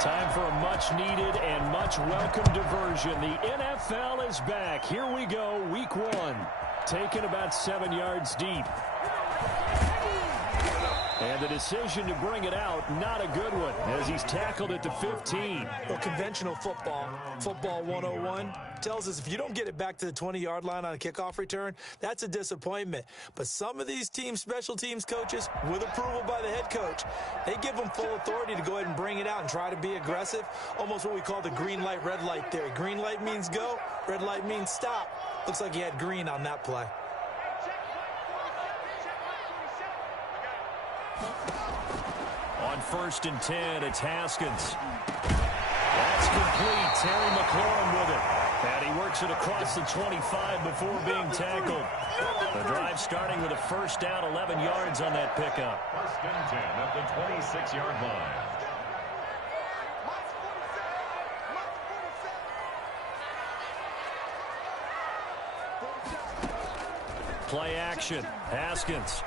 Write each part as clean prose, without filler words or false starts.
Time for a much-needed and much-welcome diversion. The NFL is back. Here we go, week 1. Taken about 7 yards deep. And the decision to bring it out, not a good one, as he's tackled at the 15. Well, conventional football 101, tells us if you don't get it back to the 20-yard line on a kickoff return, that's a disappointment. But some of these teams, special teams coaches, with approval by the head coach, they give them full authority to go ahead and bring it out and try to be aggressive, almost what we call the green light, red light theory. Green light means go, red light means stop. Looks like he had green on that play. On 1st and 10, it's Haskins. That's complete. Terry McLaurin with it. And he works it across the 25 before being tackled. The drive starting with a first down, 11 yards on that pickup. 1st and 10 at the 26-yard line. Play action. Haskins.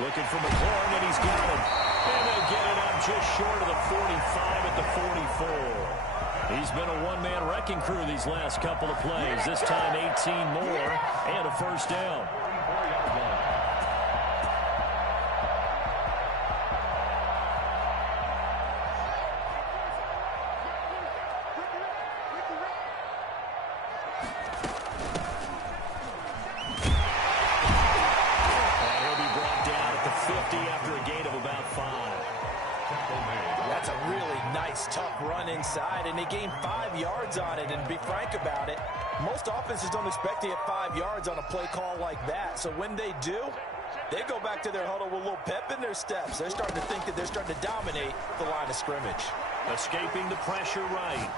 Looking for McLaurin, and he's got him. And they'll get it up just short of the 45 at the 44. He's been a one-man wrecking crew these last couple of plays. This time 18 more and a first down. Inside, and they gained 5 yards on it. And to be frank about it, most offenses don't expect to get 5 yards on a play call like that. So when they do, they go back to their huddle with a little pep in their steps. They're starting to think that they're starting to dominate the line of scrimmage. Escaping the pressure right.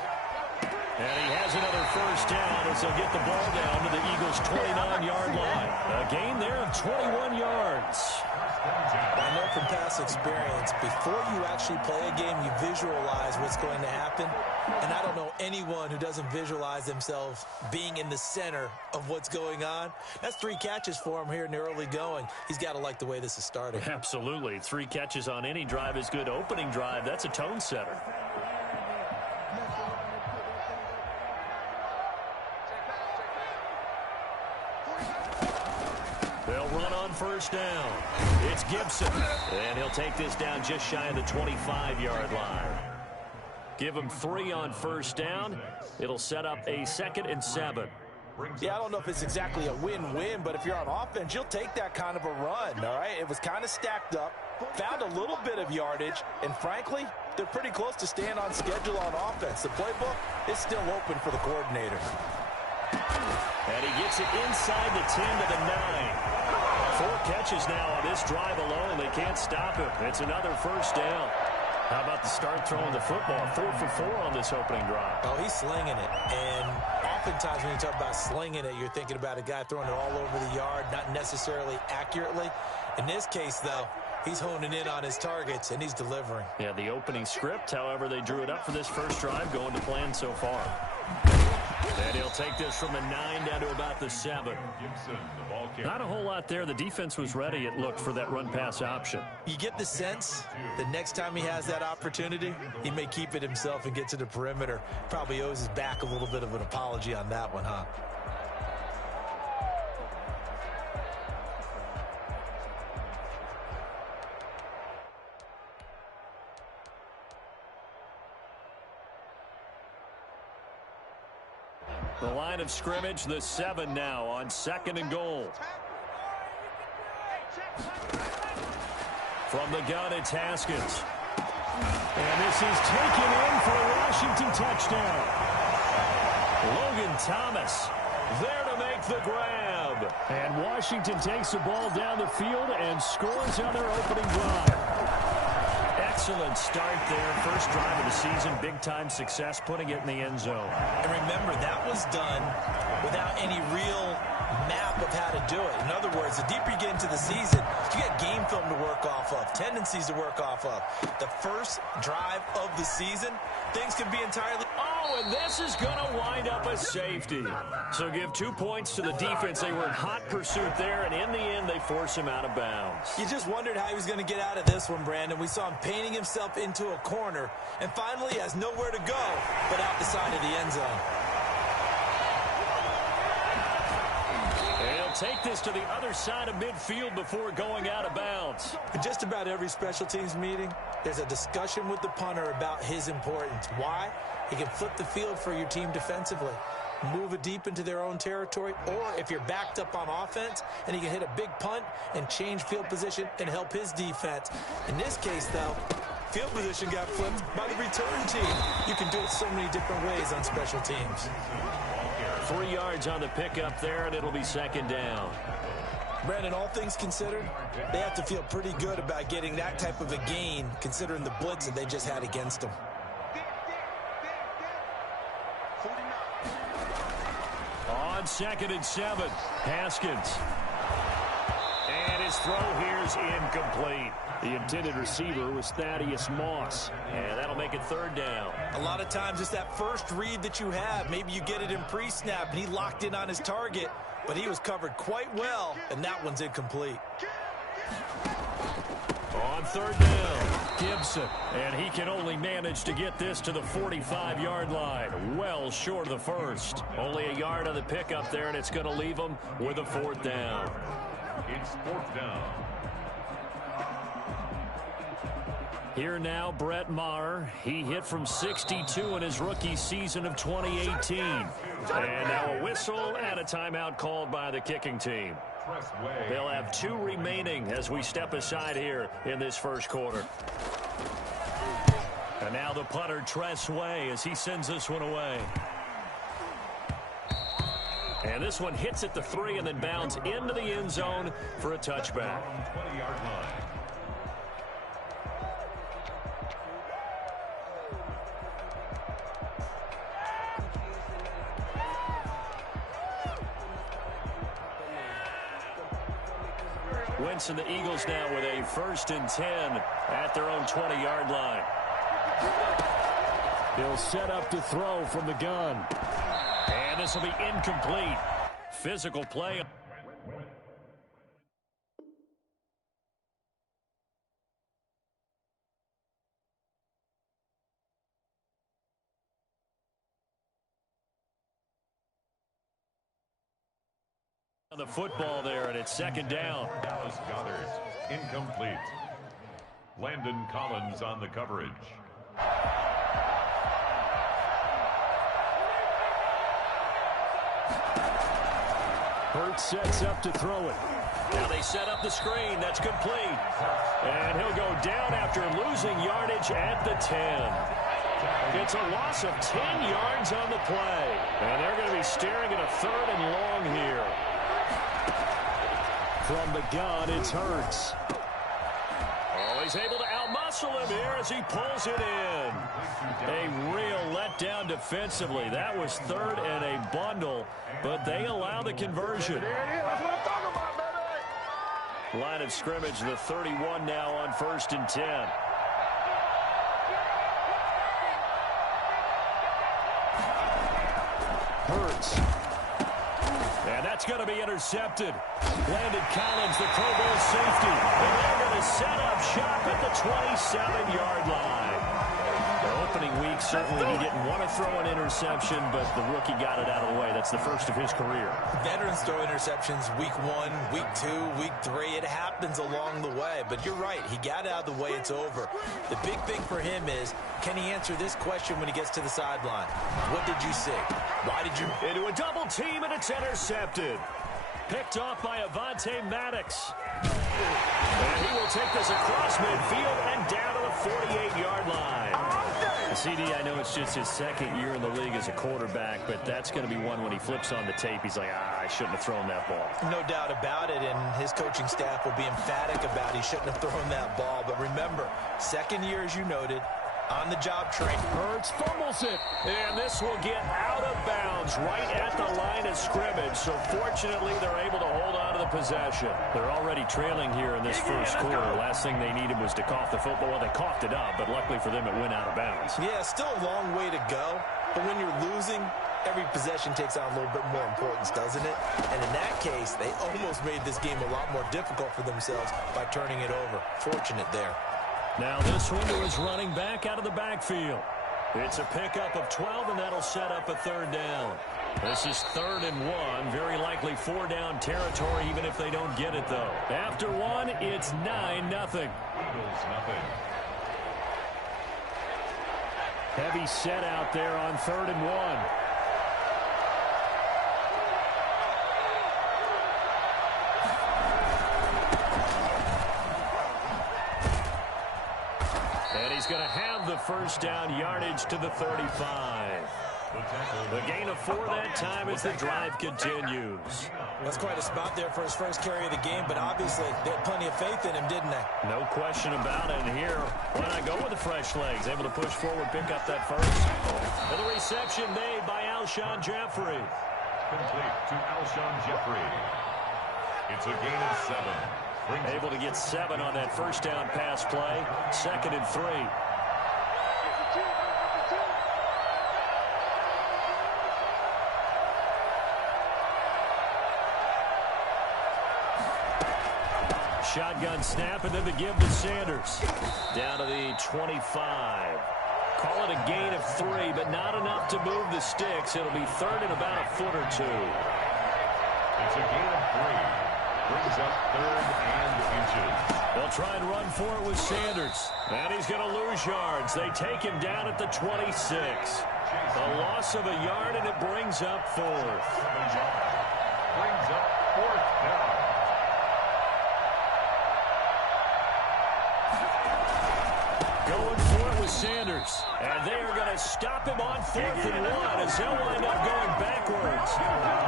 And he has another first down as they'll get the ball down to the Eagles' 29-yard line. A gain there of 21 yards. I know from past experience, before you actually play a game, you visualize what's going to happen. And I don't know anyone who doesn't visualize themselves being in the center of what's going on. That's 3 catches for him here in the early going. He's got to like the way this is starting. Absolutely. 3 catches on any drive is good. Opening drive, that's a tone setter. They'll run on first down. It's Gibson. And he'll take this down just shy of the 25-yard line. Give him 3 on first down. It'll set up a 2nd and 7. Yeah, I don't know if it's exactly a win-win, but if you're on offense, you'll take that kind of a run, all right? It was kind of stacked up, found a little bit of yardage, and frankly, they're pretty close to staying on schedule on offense. The playbook is still open for the coordinator. And he gets it inside the 10 to the 9. 4 catches now on this drive alone. They can't stop him. It's another first down. How about the start throwing the football? 4 for 4 on this opening drive. Oh, he's slinging it. And oftentimes when you talk about slinging it, you're thinking about a guy throwing it all over the yard, not necessarily accurately. In this case, though, he's honing in on his targets, and he's delivering. Yeah, the opening script, however, they drew it up for this first drive, going to plan so far. And he'll take this from the 9 down to about the 7. Not a whole lot there. The defense was ready, it looked, for that run-pass option. You get the sense that next time he has that opportunity, he may keep it himself and get to the perimeter. Probably owes his back a little bit of an apology on that one, huh? The line of scrimmage, the 7 now on 2nd and goal. From the gun, it's Haskins. And this is taken in for a Washington touchdown. Logan Thomas there to make the grab. And Washington takes the ball down the field and scores on their opening drive. Excellent start there. First drive of the season. Big-time success putting it in the end zone. And remember, that was done without any real map of how to do it. In other words, the deeper you get into the season, you got game film to work off of. tendencies to work off of. The first drive of the season, things can be entirely... Oh, and this is going to wind up a safety. So give 2 points to the defense. They were in hot pursuit there, and in the end, they force him out of bounds. You just wondered how he was going to get out of this one, Brandon. We saw him painting himself into a corner, and finally he has nowhere to go but out the side of the end zone. Take this to the other side of midfield before going out of bounds. In just about every special teams meeting, there's a discussion with the punter about his importance. Why? He can flip the field for your team defensively, move it deep into their own territory, or if you're backed up on offense, and he can hit a big punt and change field position and help his defense. In this case, though, field position got flipped by the return team. You can do it so many different ways on special teams. 3 yards on the pickup there, and it'll be second down. Brandon, all things considered, they have to feel pretty good about getting that type of a gain, considering the blitz that they just had against them. On 2nd and 7, Haskins. And his throw here is incomplete. The intended receiver was Thaddeus Moss. And that'll make it 3rd down. A lot of times it's that first read that you have. Maybe you get it in pre-snap and he locked in on his target, but he was covered quite well, and that one's incomplete. On 3rd down, Gibson. And he can only manage to get this to the 45-yard line. Well short of the first. Only a yard on the pickup there, and it's going to leave him with a 4th down. It's 4th down. Here now, Brett Maher. He hit from 62 in his rookie season of 2018. And now a whistle and a timeout called by the kicking team. They'll have 2 remaining as we step aside here in this first quarter. And now the punter, Tress Way, as he sends this one away. And this one hits at the 3 and then bounds into the end zone for a touchback. 20-yard line. Wentz and the Eagles now with a 1st and 10 at their own 20-yard line. He'll set up to throw from the gun. And this will be incomplete. Physical play. On the football there, and it's 2nd down. Dallas Goedert, incomplete. Landon Collins on the coverage. Hurts sets up to throw it. Now they set up the screen. That's complete. And he'll go down after losing yardage at the 10. It's a loss of 10 yards on the play. And they're going to be staring at a 3rd and long here. From the gun, it's Hurts. Oh, he's able to outmuscle him here as he pulls it in. A real letdown defensively. That was 3rd and a bundle, but they allow the conversion. Line of scrimmage, the 31 now on 1st and 10. Hurts. And that's going to be intercepted. Landon Collins, the Pro Bowl safety. And they're going to set up shop at the 27-yard line. The opening week, certainly he didn't want to throw an interception, but the rookie got it out of the way. That's the first of his career. Veterans throw interceptions week 1, week 2, week 3. It happens along the way. But you're right. He got it out of the way. It's over. The big thing for him is, can he answer this question when he gets to the sideline? What did you see? Why did you... Into a double team, and it's intercepted. Picked off by Avonte Maddox. And he will take this across midfield and down to the 48-yard line. CD, I know it's just his 2nd year in the league as a quarterback, but that's going to be one when he flips on the tape. He's like, I shouldn't have thrown that ball. No doubt about it, and his coaching staff will be emphatic about he shouldn't have thrown that ball. But remember, 2nd year, as you noted, On-the-job training. Hurts fumbles it. And this will get out of bounds right at the line of scrimmage. So fortunately, they're able to hold on to the possession. They're already trailing here in this first quarter. Last thing they needed was to cough the football. Well, they coughed it up, but luckily for them, it went out of bounds. Yeah, still a long way to go. But when you're losing, every possession takes on a little bit more importance, doesn't it? And in that case, they almost made this game a lot more difficult for themselves by turning it over. Fortunate there. Now this one to his running back out of the backfield. It's a pickup of 12, and that'll set up a third down. This is 3rd and 1. Very likely 4-down territory, even if they don't get it, though. After one, it's 9-0. Eagles nothing. Heavy set out there on 3rd and 1. And he's going to have the first down, yardage to the 35. The gain of 4 that time as the drive continues. That's quite a spot there for his first carry of the game, but obviously they had plenty of faith in him, didn't they? No question about it. And here, why not go with the fresh legs? Able to push forward, pick up that first. And the reception made by Alshon Jeffrey. Complete to Alshon Jeffrey. It's a gain of 7. Able to get 7 on that first down pass play. 2nd and 3. Shotgun snap, and then the give to Sanders. Down to the 25. Call it a gain of 3, but not enough to move the sticks. It'll be 3rd and about a foot or 2. It's a gain of 3. Brings up 3rd and inches. They'll try and run for it with Sanders. And he's going to lose yards. They take him down at the 26. A loss of a yard, and it brings up 4th. Brings up 4th down. Going for it with Sanders. And they are going to stop him on 4th and 1 as he'll wind up going backwards.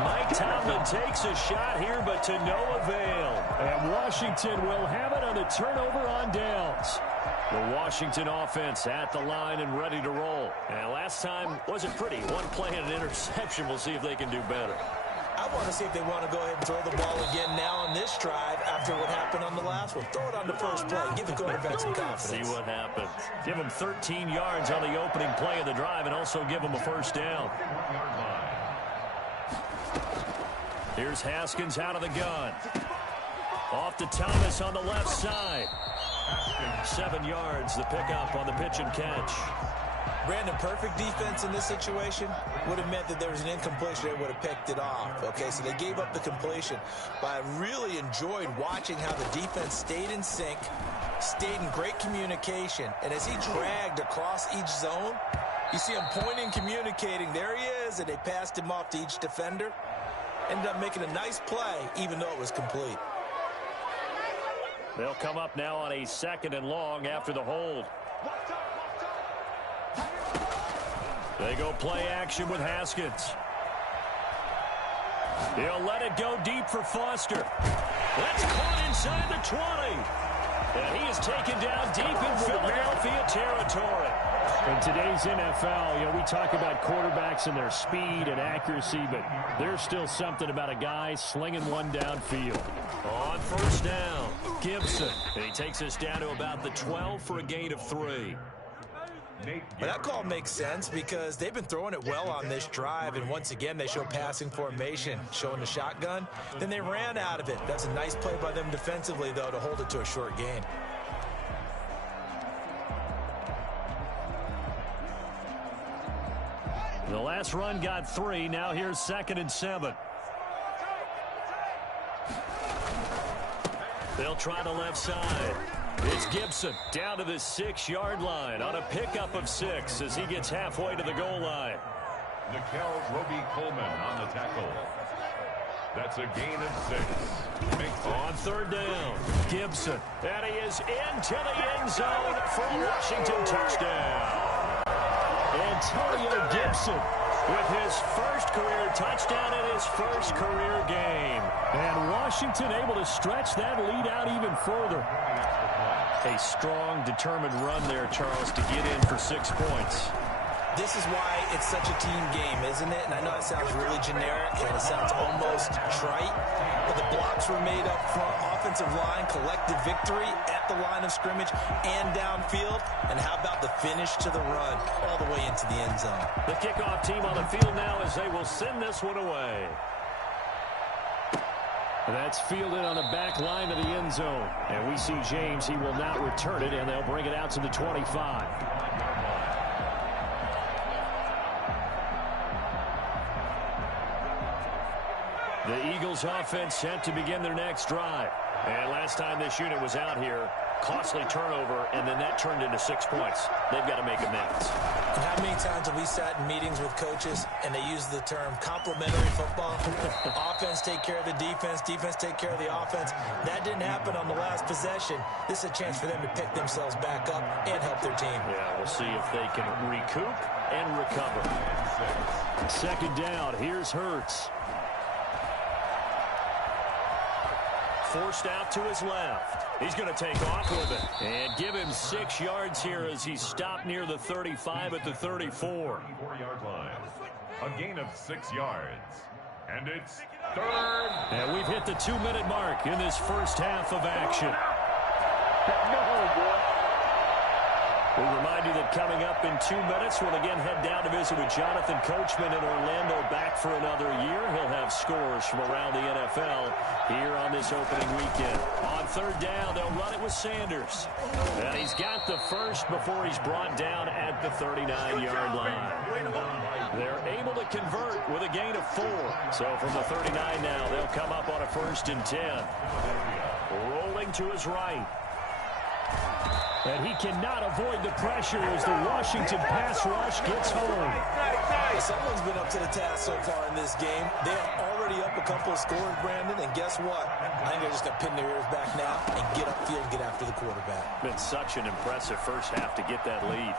Mike Tomlin takes a shot here, but to no avail. And Washington will have it on a turnover on downs. The Washington offense at the line and ready to roll. And last time wasn't pretty. One play and an interception. We'll see if they can do better. I want to see if they want to go ahead and throw the ball again now on this drive after what happened on the last one. Throw it on the first play. Give the quarterback some confidence. See what happens. Give him 13 yards on the opening play of the drive and also give him a first down. Here's Haskins out of the gun. Off to Thomas on the left side. 7 yards, the pickup on the pitch and catch. Brandon, perfect defense in this situation would have meant that there was an incompletion. They would have picked it off. Okay, so they gave up the completion. But I really enjoyed watching how the defense stayed in sync, stayed in great communication. And as he dragged across each zone, you see him pointing, communicating. There he is, and they passed him off to each defender. Ended up making a nice play, even though it was complete. They'll come up now on a 2nd and long after the hold. They go play action with Haskins. He'll let it go deep for Foster. That's caught inside the 20. And he is taken down deep in Philadelphia territory. In today's NFL, we talk about quarterbacks and their speed and accuracy, but there's still something about a guy slinging one downfield. On first down, Gibson. And he takes us down to about the 12 for a gain of 3. But that call makes sense because they've been throwing it well on this drive, and once again they show passing formation, showing the shotgun. Then they ran out of it. That's a nice play by them defensively, though, to hold it to a short gain. The last run got 3. Now here's 2nd and 7. They'll try the left side. It's Gibson down to the 6-yard line on a pickup of 6 as he gets halfway to the goal line. Nickel Roby-Coleman on the tackle. That's a gain of 6. Makes on 3rd down, Gibson. And he is into the end zone for a Washington touchdown. Antonio Gibson with his first career touchdown in his first career game. And Washington able to stretch that lead out even further. A strong, determined run there, Charles, to get in for 6 points. This is why it's such a team game, isn't it? And I know that sounds really generic and it sounds almost trite, but the blocks were made up front, offensive line, collective victory at the line of scrimmage and downfield. And how about the finish to the run all the way into the end zone? The kickoff team on the field now as they will send this one away. That's fielded on the back line of the end zone. And we see James, he will not return it, and they'll bring it out to the 25. The Eagles offense set to begin their next drive. And last time this unit was out here, costly turnover, and then that turned into 6 points. They've got to make amends. And how many times have we sat in meetings with coaches and they use the term complementary football? Offense take care of the defense, defense take care of the offense. That didn't happen on the last possession. This is a chance for them to pick themselves back up and help their team. Yeah, we'll see if they can recoup and recover. Second down, here's Hurts. Forced out to his left. He's going to take off with it. And give him 6 yards here as he's stopped near the 35 at the 34. 34-yard line. A gain of 6 yards. And it's third. And we've hit the 2-minute mark in this first half of action. We remind you that coming up in 2 minutes, we'll again head down to visit with Jonathan Coachman in Orlando, back for another year. He'll have scores from around the NFL here on this opening weekend. On third down, they'll run it with Sanders. And he's got the first before he's brought down at the 39-yard line. They're able to convert with a gain of 4. So from the 39 now, they'll come up on a 1st and 10. Rolling to his right. And he cannot avoid the pressure as the Washington pass rush gets home. Someone's been up to the task so far in this game. They are already up a couple of scores, Brandon, and guess what? I think they're just going to pin their ears back now and get upfield and get after the quarterback. Been such an impressive first half to get that lead.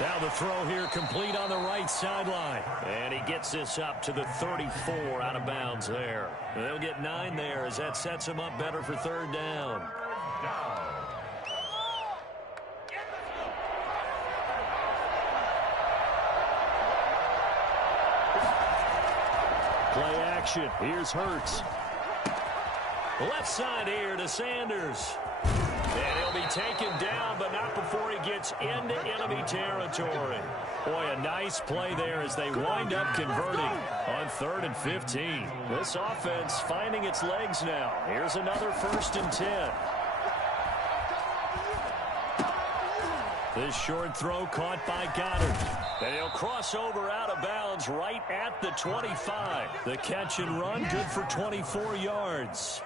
Now the throw here complete on the right sideline. And he gets this up to the 34 out of bounds there. They'll get 9 there as that sets him up better for third down. Play action. Here's Hurts. Left side here to Sanders. And he'll be taken down, but not before he gets into enemy territory. Boy, a nice play there as they wind up converting on 3rd and 15. This offense finding its legs now. Here's another 1st and 10. This short throw caught by Goddard. And he'll cross over out of bounds right at the 25. The catch and run good for 24 yards.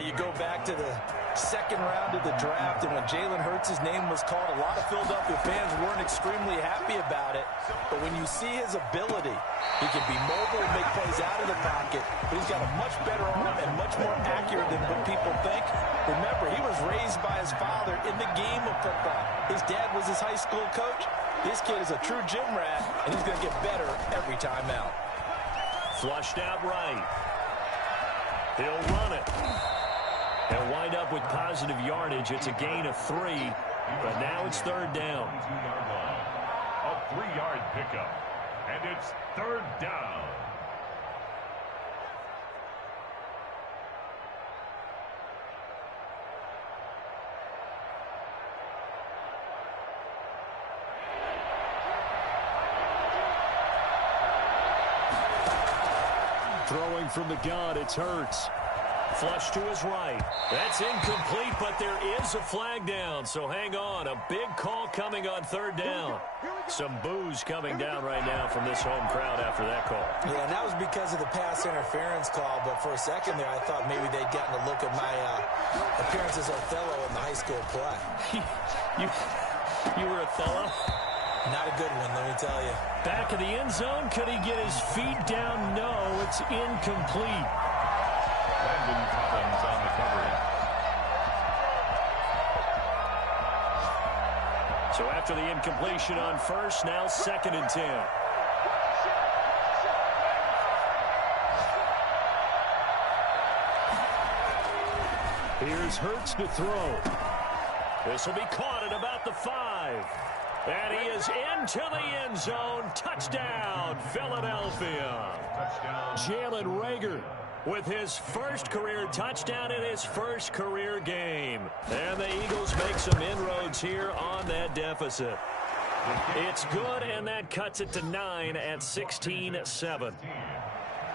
You go back to the second round of the draft, and when Jalen Hurts' name was called, a lot of Philadelphia fans weren't extremely happy about it. But when you see his ability, he can be mobile and make plays out of the pocket, but he's got a much better arm and much more accurate than what people think. Remember, he was raised by his father in the game of football. His dad was his high school coach. This kid is a true gym rat, and he's going to get better every time out. Flushed out right. He'll run it. They'll wind up with positive yardage. It's a gain of 3, but now it's third down. A 3-yard pickup, and it's third down. Throwing from the gun, it's Hurts. Flush to his right. That's incomplete, but there is a flag down, so hang on. A big call coming on third down. Some boos coming down right now from this home crowd after that call. Yeah, and that was because of the pass interference call, but for a second there I thought maybe they'd gotten a look at my appearance as Othello in the high school play. You were Othello? Not a good one, let me tell you. Back of the end zone, could he get his feet down? No, it's incomplete. Landon Collins on the coverage. So after the incompletion on first, now 2nd and 10. Here's Hurts to throw. This will be caught at about the 5. And he is into the end zone. Touchdown, Philadelphia. Jalen Reagor with his first career touchdown in his first career game. And the Eagles make some inroads here on that deficit. It's good, and that cuts it to 9 at 16-7.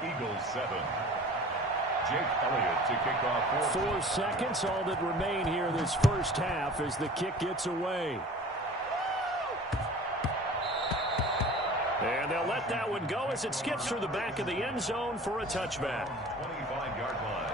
Eagles 7. Jake Elliott to kick off. 4 seconds, all that remain here this first half as the kick gets away. And they'll let that one go as it skips through the back of the end zone for a touchback. 25-yard line.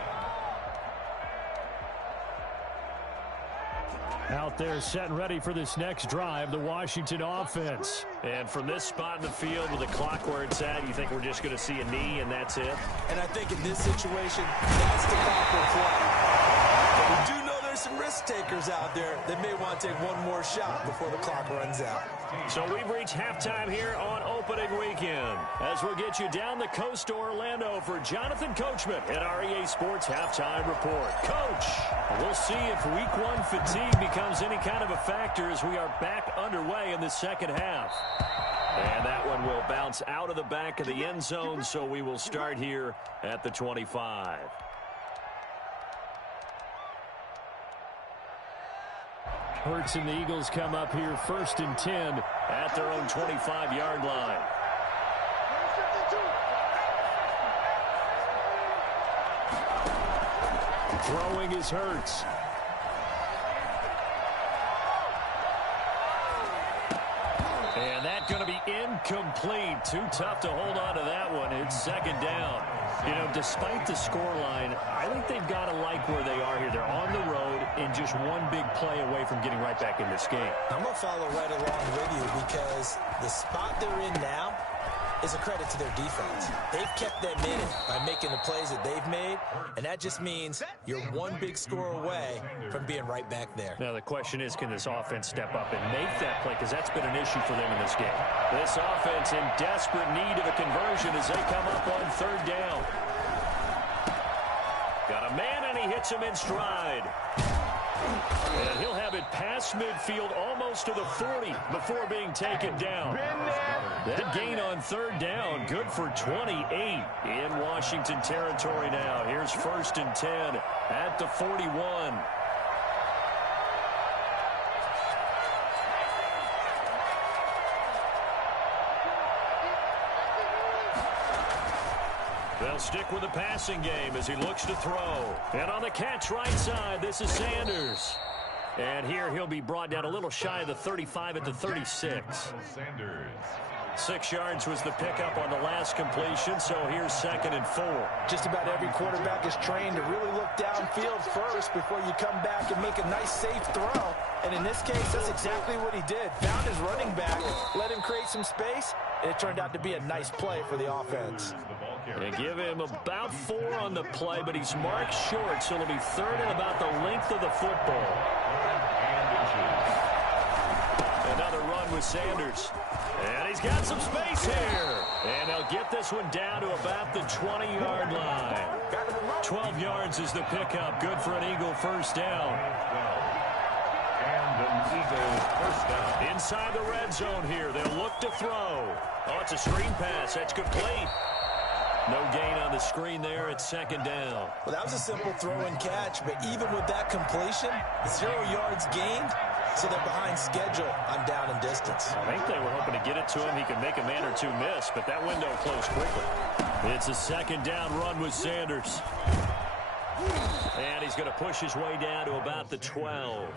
Out there set and ready for this next drive, the Washington offense. And from this spot in the field with the clock where it's at, you think we're just going to see a knee and that's it? And I think in this situation, that's the proper play. But we do know there's some risk takers out there that may want to take one more shot before the clock runs out. So we've reached halftime here on opening weekend. As we'll get you down the coast to Orlando for Jonathan Coachman at our EA Sports Halftime Report. Coach, we'll see if week 1 fatigue becomes any kind of a factor as we are back underway in the second half. And that one will bounce out of the back of the end zone, so we will start here at the 25. Hurts and the Eagles come up here 1st and 10 at their own 25-yard line. Throwing is Hurts. And that's going to be incomplete. Too tough to hold on to that one. It's 2nd down. You know, despite the scoreline, I think they've got to like where they are here. They're on the road and just one big play away from getting right back in this game. I'm going to follow right along with you because the spot they're in now is a credit to their defense. They've kept them in it by making the plays that they've made, and that just means you're one big score away from being right back there. Now the question is, can this offense step up and make that play? Because that's been an issue for them in this game. This offense in desperate need of a conversion as they come up on 3rd down. Got a man, and he hits him in stride. And he'll have it past midfield almost to the 40 before being taken down. That gain on 3rd down, good for 28 in Washington territory now. Here's 1st and 10 at the 41. They'll stick with the passing game as he looks to throw. And on the catch right side, this is Sanders. And here he'll be brought down a little shy of the 35 at the 36. 6 yards was the pickup on the last completion, so here's 2nd and 4. Just about every quarterback is trained to really look downfield first before you come back and make a nice, safe throw. And in this case, that's exactly what he did. Found his running back, let him create some space, and it turned out to be a nice play for the offense. They give him about 4 on the play, but he's marked short, so it'll be 3rd and about the length of the football. Another run with Sanders. And he's got some space here. And they'll get this one down to about the 20-yard line. 12 yards is the pickup. Good for an Eagle first down. And an Eagle first down. Inside the red zone here. They'll look to throw. Oh, it's a screen pass. That's complete. No gain on the screen there. It's 2nd down. Well, that was a simple throw and catch, but even with that completion, 0 yards gained, so they're behind schedule on down and distance. I think they were hoping to get it to him. He could make a man or two miss, but that window closed quickly. It's a 2nd down run with Sanders. And he's going to push his way down to about the 12.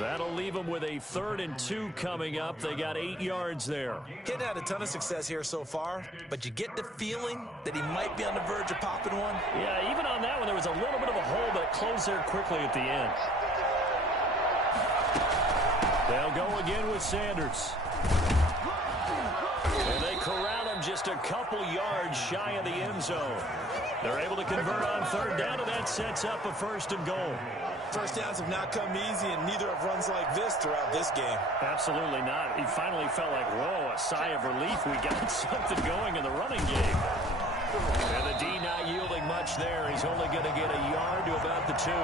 That'll leave him with a 3rd and 2 coming up. They got 8 yards there. He hadn't had a ton of success here so far, but you get the feeling that he might be on the verge of popping one. Yeah, even on that one, there was a little bit of a hole, but it closed there quickly at the end. They'll go again with Sanders. And they corral him just a couple yards shy of the end zone. They're able to convert on 3rd down, and that sets up a 1st and goal. First downs have not come easy, and neither have runs like this throughout this game. Absolutely not. He finally felt like, whoa, a sigh of relief. We got something going in the running game. And the D not yielding much there. He's only going to get a yard to about the 2.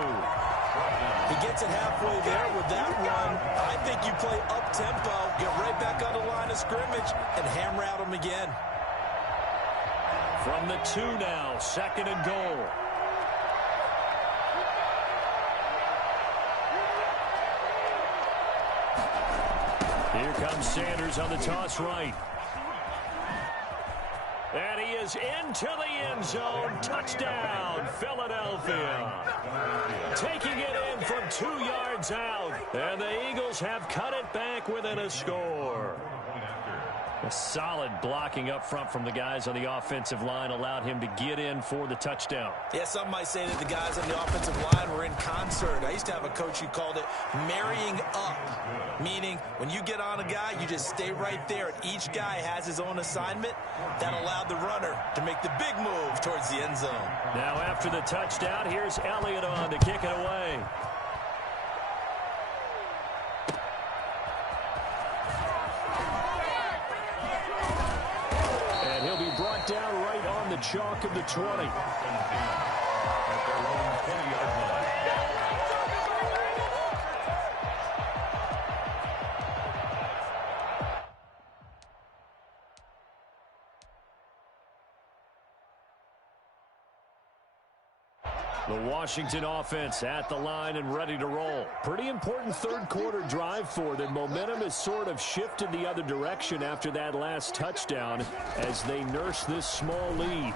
He gets it halfway there with that run. I think you play up-tempo, get right back on the line of scrimmage, and hammer at him again. From the 2 now, 2nd and goal. Here comes Sanders on the toss right. And he is into the end zone. Touchdown, Philadelphia. Taking it in from 2 yards out. And the Eagles have cut it back within a score. A solid blocking up front from the guys on the offensive line allowed him to get in for the touchdown. Yeah, some might say that the guys on the offensive line were in concert. I used to have a coach who called it marrying up, meaning when you get on a guy, you just stay right there. And each guy has his own assignment. That allowed the runner to make the big move towards the end zone. Now after the touchdown, here's Elliott on to kick it away. Brought down right on the chalk of the 20. At their own 20-yard line. The Washington offense at the line and ready to roll. Pretty important third quarter drive for them. Momentum has sort of shifted the other direction after that last touchdown as they nurse this small lead.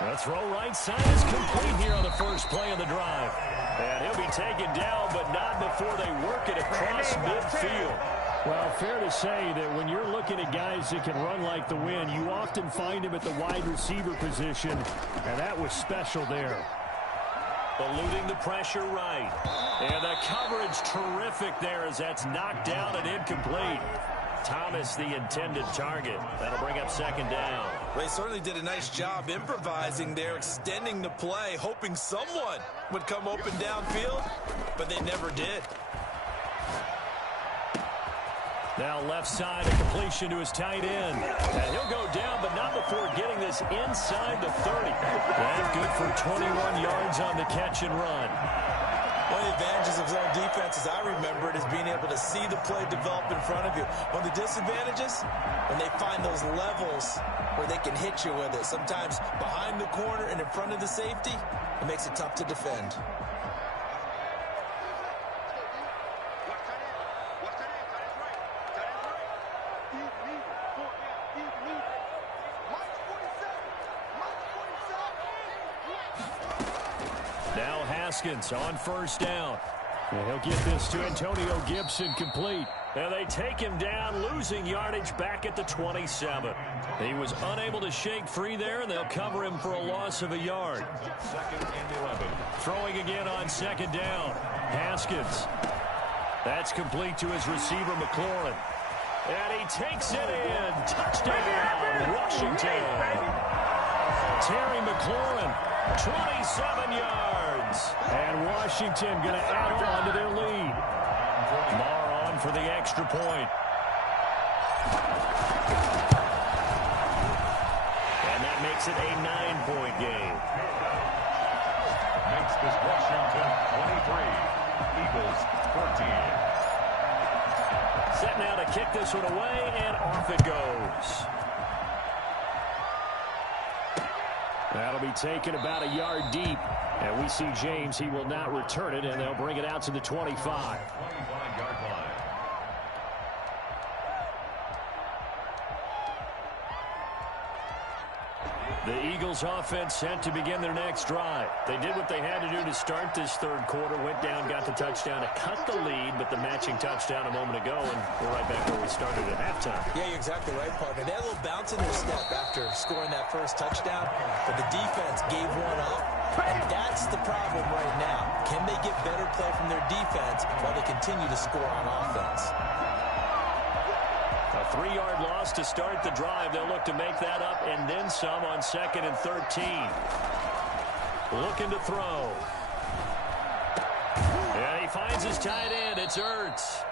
The throw right side is complete here on the first play of the drive. And he'll be taken down, but not before they work it across midfield. Well, fair to say that when you're looking at guys that can run like the wind, you often find him at the wide receiver position, and that was special there. Eluding the pressure right. And the coverage terrific there as that's knocked down and incomplete. Thomas, the intended target. That'll bring up 2nd down. They certainly did a nice job improvising there, extending the play, hoping someone would come open downfield, but they never did. Now left side, a completion to his tight end. And he'll go down, but not before getting this inside the 30. That's good for 21 yards on the catch and run. One of the advantages of zone defense, as I remember it, is being able to see the play develop in front of you. One of the disadvantages, when they find those levels where they can hit you with it. Sometimes behind the corner and in front of the safety, it makes it tough to defend. On 1st down. And he'll get this to Antonio Gibson complete. And they take him down, losing yardage back at the 27. He was unable to shake free there, and they'll cover him for a loss of a yard. 2nd and 11. Throwing again on 2nd down. Haskins. That's complete to his receiver, McLaurin. And he takes it in. Touchdown, Washington. Terry McLaurin, 27 yards. And Washington going to add on to their lead. Marr on for the extra point. And that makes it a 9-point game. Makes this Washington 23. Eagles 14. Set now to kick this one away, and off it goes. That'll be taken about a yard deep. And we see James, he will not return it, and they'll bring it out to the 25. 25-yard line. The Eagles offense set to begin their next drive. They did what they had to do to start this third quarter, went down, got the touchdown to cut the lead, but the matching touchdown a moment ago, and we're right back where we started at halftime. Yeah, you're exactly right, partner. They had a little bounce in their step after scoring that first touchdown, but the defense gave one up, and that's the problem right now. Can they get better play from their defense while they continue to score on offense? A 3-yard loss to start the drive. They'll look to make that up and then some on 2nd and 13. Looking to throw. And he finds his tight end. It's Ertz.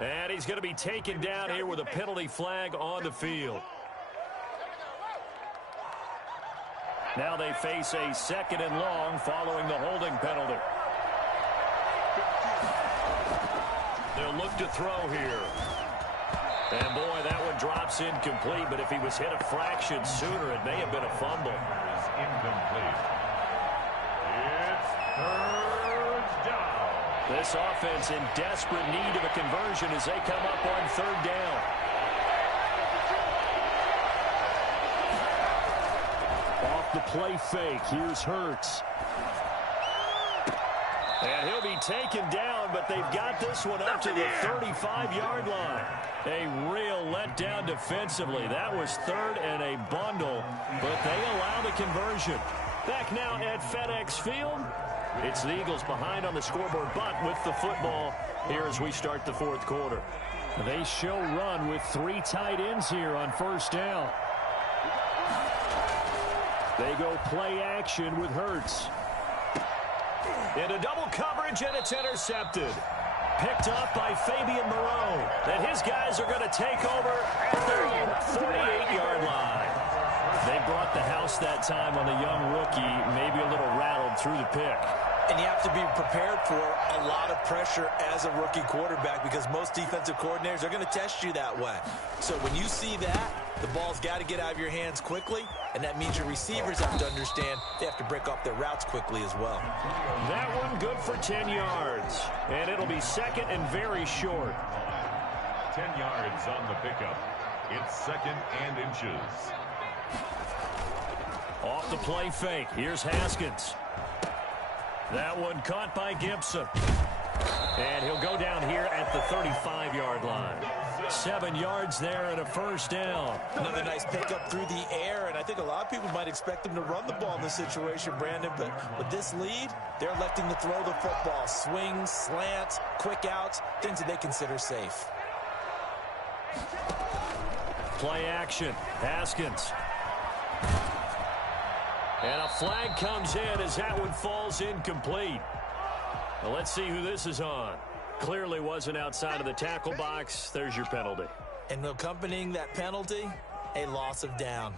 And he's going to be taken down here with a penalty flag on the field. Now they face a 2nd and long following the holding penalty. They'll look to throw here. And, boy, that one drops incomplete, but if he was hit a fraction sooner, it may have been a fumble. Incomplete. It's 3rd down. This offense in desperate need of a conversion as they come up on 3rd down. Off the play fake, here's Hurts. And he'll be taken down, but they've got this one up to the 35-yard line. A real letdown defensively. That was 3rd and a bundle, but they allow the conversion. Back now at FedEx Field. It's the Eagles behind on the scoreboard, but with the football here as we start the 4th quarter. They show run with 3 tight ends here on 1st down. They go play action with Hurts. Into double coverage, and it's intercepted. Picked up by Fabian Moreau. And his guys are going to take over at their 48-yard line. They brought the house that time on the young rookie, maybe a little rattled through the pick. And you have to be prepared for a lot of pressure as a rookie quarterback because most defensive coordinators are going to test you that way. So when you see that, the ball's got to get out of your hands quickly, and that means your receivers have to understand they have to break off their routes quickly as well. That one good for 10 yards, and it'll be 2nd and very short. 10 yards on the pickup. It's 2nd and inches. Off the play fake. Here's Haskins. That one caught by Gibson. And he'll go down here at the 35-yard line. 7 yards there and a 1st down. Another nice pickup through the air, and I think a lot of people might expect him to run the ball in this situation, Brandon, but with this lead, they're electing to throw the football. Swings, slants, quick outs, things that they consider safe. Play action. Haskins. And a flag comes in as that one falls incomplete. Well, let's see who this is on. Clearly wasn't outside of the tackle box. There's your penalty. And accompanying that penalty, a loss of down.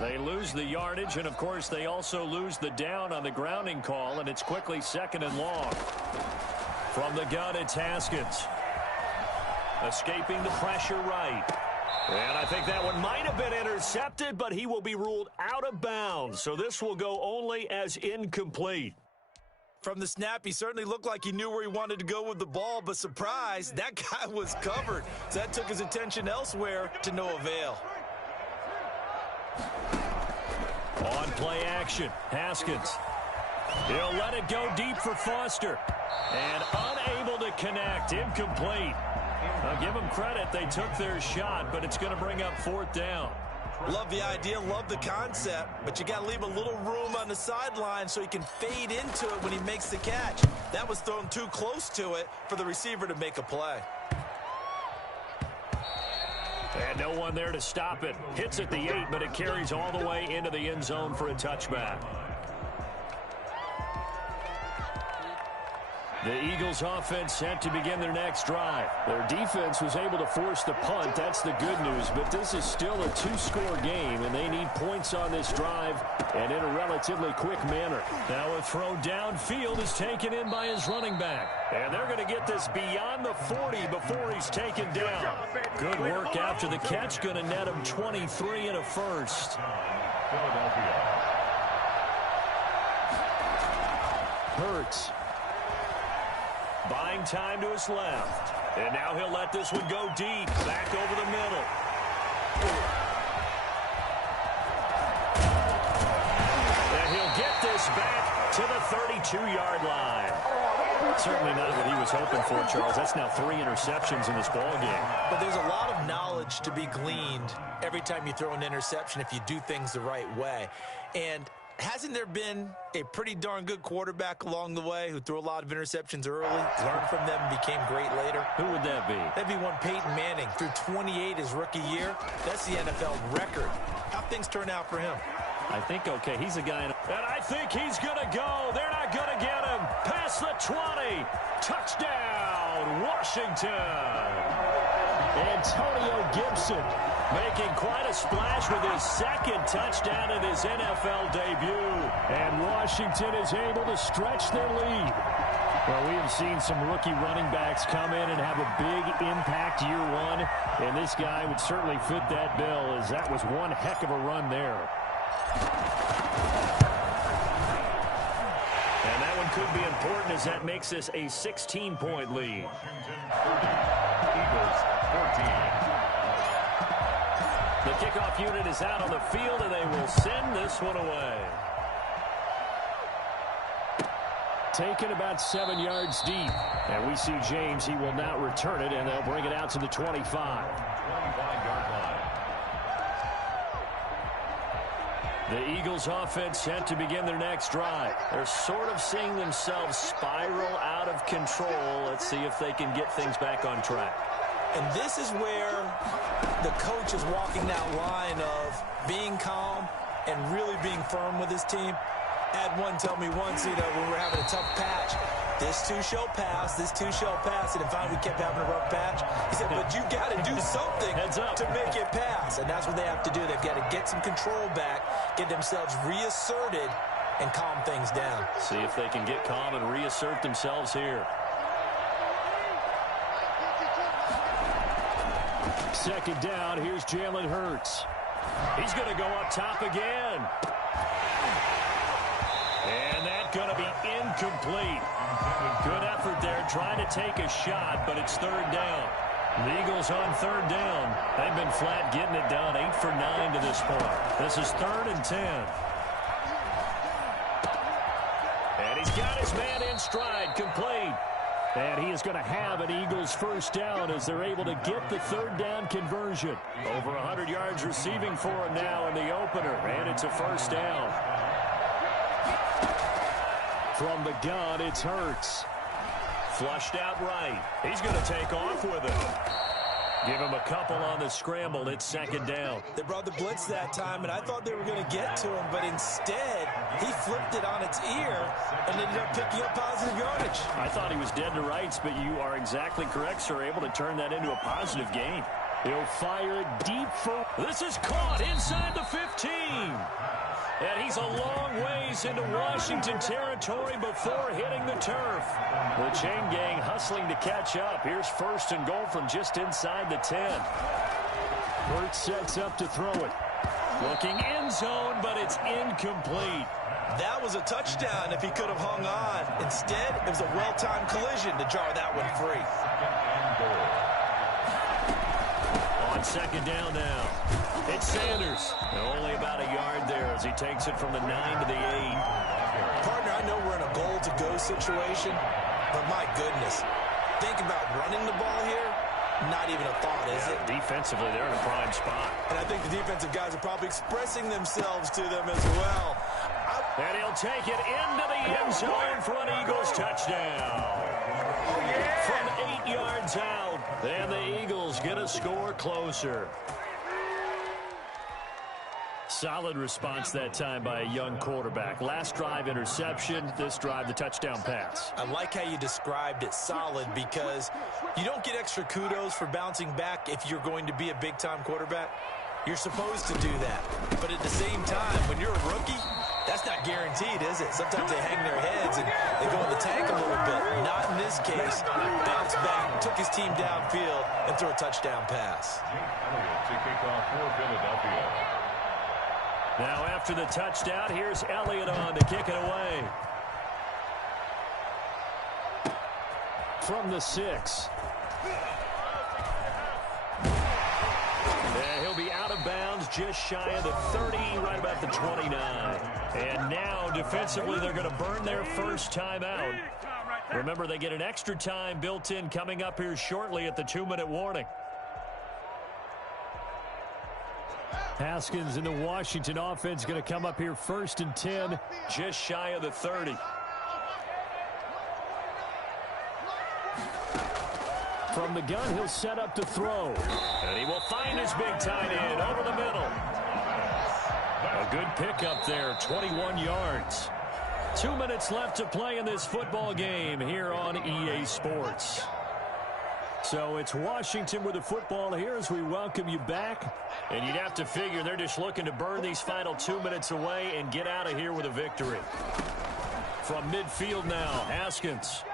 They lose the yardage, and, of course, they also lose the down on the grounding call, and it's quickly 2nd and long. From the gun, it's Haskins. Escaping the pressure right. And I think that one might have been intercepted, but he will be ruled out of bounds. So this will go only as incomplete. From the snap, he certainly looked like he knew where he wanted to go with the ball, but surprise, that guy was covered. So that took his attention elsewhere to no avail. On play action, Haskins. He'll let it go deep for Foster. And unable to connect, incomplete. Now, give them credit. They took their shot, but it's going to bring up 4th down. Love the idea, love the concept, but you got to leave a little room on the sideline so he can fade into it when he makes the catch. That was thrown too close to it for the receiver to make a play. And no one there to stop it. Hits at the 8, but it carries all the way into the end zone for a touchback. The Eagles offense set to begin their next drive. Their defense was able to force the punt. That's the good news. But this is still a 2-score game, and they need points on this drive and in a relatively quick manner. Now a throw downfield is taken in by his running back. And they're going to get this beyond the 40 before he's taken down. Good work after the catch. Going to net him 23 and a first. Philadelphia. Hurts. Buying time to his left. And now he'll let this one go deep. Back over the middle. And he'll get this back to the 32-yard line. Certainly not what he was hoping for, Charles. That's now 3 interceptions in this ballgame. But there's a lot of knowledge to be gleaned every time you throw an interception if you do things the right way. And hasn't there been a pretty darn good quarterback along the way who threw a lot of interceptions early, learned from them, and became great later? Who would that be? That'd be one Peyton Manning. Threw 28 his rookie year. That's the NFL record. How things turn out for him? I think, okay, he's a guy. And I think he's going to go. They're not going to get him. Past the 20. Touchdown, Washington. Antonio Gibson making quite a splash with his second touchdown in his NFL debut. And Washington is able to stretch their lead. Well, we have seen some rookie running backs come in and have a big impact year one. And this guy would certainly fit that bill, as that was one heck of a run there. And that one could be important, as that makes this a 16-point lead. Eagles 14. The kickoff unit is out on the field, and they will send this one away. Taken about 7 yards deep. And we see James. He will not return it, and they'll bring it out to the 25. 25-yard line. The Eagles offense set to begin their next drive. They're sort of seeing themselves spiral out of control. Let's see if they can get things back on track. And this is where the coach is walking that line of being calm and really being firm with his team. Had one tell me once, when we were having a tough patch, this too shall pass, this too shall pass. And finally we kept having a rough patch. He said, but you got to do something to make it pass. And that's what they have to do. They've got to get some control back, get themselves reasserted, and calm things down. See if they can get calm and reassert themselves here. Second down, here's Jalen Hurts. He's going to go up top again. And that's going to be incomplete. Good effort there, trying to take a shot, but it's third down. The Eagles on third down. They've been flat getting it done, 8 for 9 to this point. This is 3rd and 10. And he's got his man in stride, complete. And he is going to have an Eagles first down as they're able to get the third down conversion. Over 100 yards receiving for him now in the opener, and it's a first down. From the gun, it's Hurts. Flushed out right. He's going to take off with it. Give him a couple on the scramble. It's second down. They brought the blitz that time, and I thought they were going to get to him, but instead, he flipped it on its ear and ended up picking up positive yardage. I thought he was dead to rights, but you are exactly correct, sir. Able to turn that into a positive gain. He'll fire it deep for... This is caught inside the 15. And he's a long ways into Washington territory before hitting the turf. The chain gang hustling to catch up. Here's first and goal from just inside the 10. Hurts sets up to throw it. Looking end zone, but it's incomplete. That was a touchdown if he could have hung on. Instead, it was a well-timed collision to jar that one free. On second down now. It's Sanders. Only about a yard there as he takes it from the 9 to the 8. Partner, I know we're in a goal-to-go situation, but my goodness, think about running the ball here. Not even a thought, is it? Defensively, they're in a prime spot. And I think the defensive guys are probably expressing themselves to them as well. And he'll take it into the end zone for an Eagles touchdown. From 8 yards out, and the Eagles get a score closer. Solid response that time by a young quarterback. Last drive, interception. This drive, the touchdown pass. I like how you described it, solid, because you don't get extra kudos for bouncing back if you're going to be a big-time quarterback. You're supposed to do that. But at the same time, when you're a rookie, that's not guaranteed, is it? Sometimes they hang their heads and they go in the tank a little bit. Not in this case. Bounced back, took his team downfield, and threw a touchdown pass. To kick off for Philadelphia. Now after the touchdown, here's Elliott on to kick it away. From the 6. And he'll be out of bounds just shy of the 30, right about the 29. And now defensively they're going to burn their first timeout. Remember, they get an extra time built in coming up here shortly at the 2-minute warning. Haskins in the Washington offense going to come up here first and 10, just shy of the 30. From the gun, he'll set up to throw. And he will find his big tight end over the middle. A good pickup there, 21 yards. 2 minutes left to play in this football game here on EA Sports. So it's Washington with the football here as we welcome you back. And you'd have to figure they're just looking to burn these final 2 minutes away and get out of here with a victory. From midfield now, Haskins.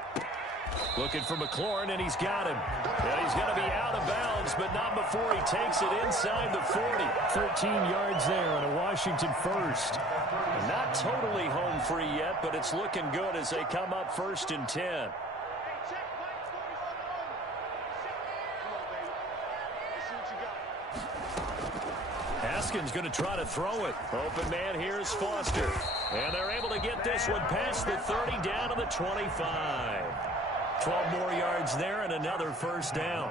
Looking for McLaurin, and he's got him. And he's going to be out of bounds, but not before he takes it inside the 40. 13 yards there on a Washington first. Not totally home free yet, but it's looking good as they come up 1st and 10. Haskins going to try to throw it. Open man here is Foster. And they're able to get this one past the 30 down to the 25. 12 more yards there and another first down.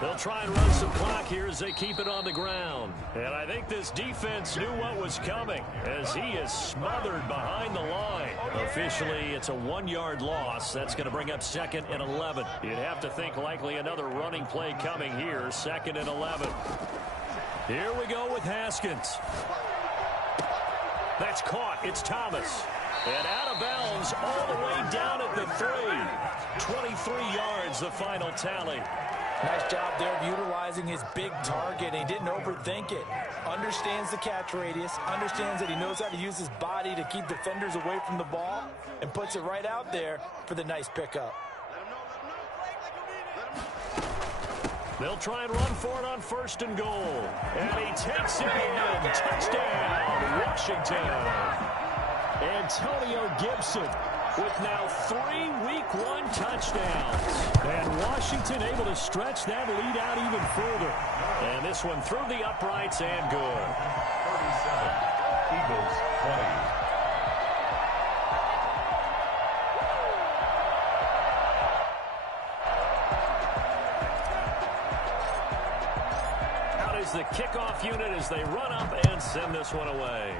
They'll try and run some clock here as they keep it on the ground. And I think this defense knew what was coming as he is smothered behind the line. Officially, it's a 1-yard loss. That's going to bring up 2nd and 11. You'd have to think likely another running play coming here. 2nd and 11. Here we go with Haskins. That's caught. It's Thomas. And out of bounds all the way down at the 3. 23 yards, the final tally. Nice job there of utilizing his big target. He didn't overthink it. Understands the catch radius. Understands that he knows how to use his body to keep defenders away from the ball. And puts it right out there for the nice pickup. They'll try and run for it on 1st and goal. And he takes it in. Touchdown, Washington. Antonio Gibson with now 3 Week 1 touchdowns. And Washington able to stretch that lead out even further. And this one through the uprights and good. 37, Eagles 20. The kickoff unit as they run up and send this one away.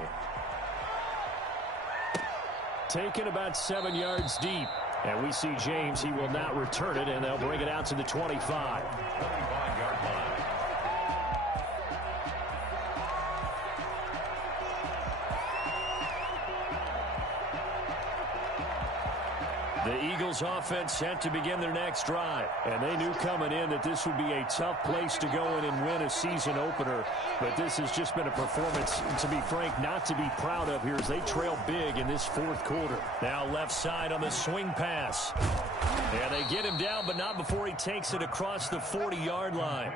Taken about 7 yards deep. And we see James, he will not return it, and they'll bring it out to the 25. 25-yard line. The Eagles offense set to begin their next drive. And they knew coming in that this would be a tough place to go in and win a season opener. But this has just been a performance, to be frank, not to be proud of here as they trail big in this 4th quarter. Now left side on the swing pass. And they get him down, but not before he takes it across the 40-yard line.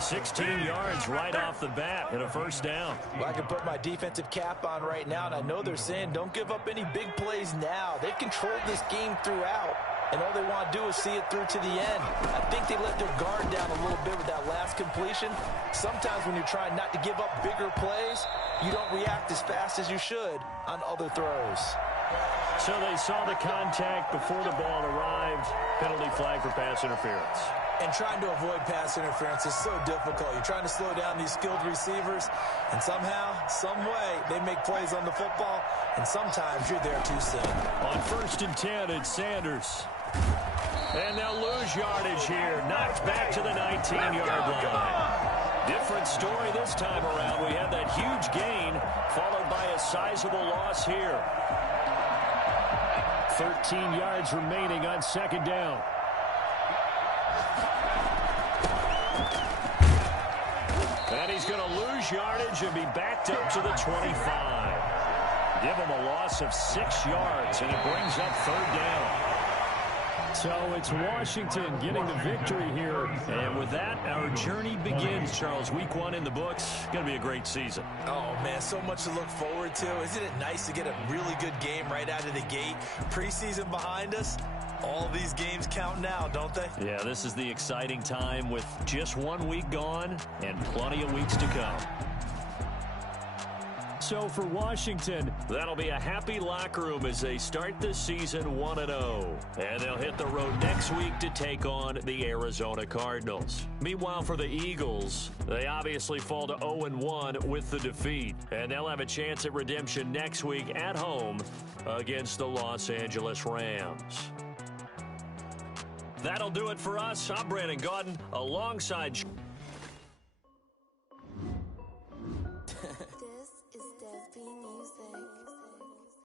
16 yards right off the bat and a first down. Well, I can put my defensive cap on right now, and I know they're saying don't give up any big plays now. They've controlled this game throughout, and all they want to do is see it through to the end. I think they let their guard down a little bit with that last completion. Sometimes when you're trying not to give up bigger plays, you don't react as fast as you should on other throws. So they saw the contact before the ball arrived. Penalty flag for pass interference. And trying to avoid pass interference is so difficult. You're trying to slow down these skilled receivers, and somehow, some way, they make plays on the football, and sometimes you're there too soon. On 1st and 10, it's Sanders. And they'll lose yardage here. Knocked back to the 19-yard line. Different story this time around. We had that huge gain, followed by a sizable loss here. 13 yards remaining on 2nd down. And he's going to lose yardage and be backed up to the 25. Give him a loss of 6 yards, and it brings up 3rd down. So it's Washington getting the victory here. And with that, our journey begins, Charles. Week 1 in the books. Going to be a great season. Oh, man, so much to look forward to. Isn't it nice to get a really good game right out of the gate? Preseason behind us. All these games count now, don't they? Yeah, this is the exciting time with just 1 week gone and plenty of weeks to come. So for Washington, that'll be a happy locker room as they start the season 1-0. And they'll hit the road next week to take on the Arizona Cardinals. Meanwhile, for the Eagles, they obviously fall to 0-1 with the defeat. And they'll have a chance at redemption next week at home against the Los Angeles Rams. That'll do it for us. I'm Brandon Gaudin alongside... This is Being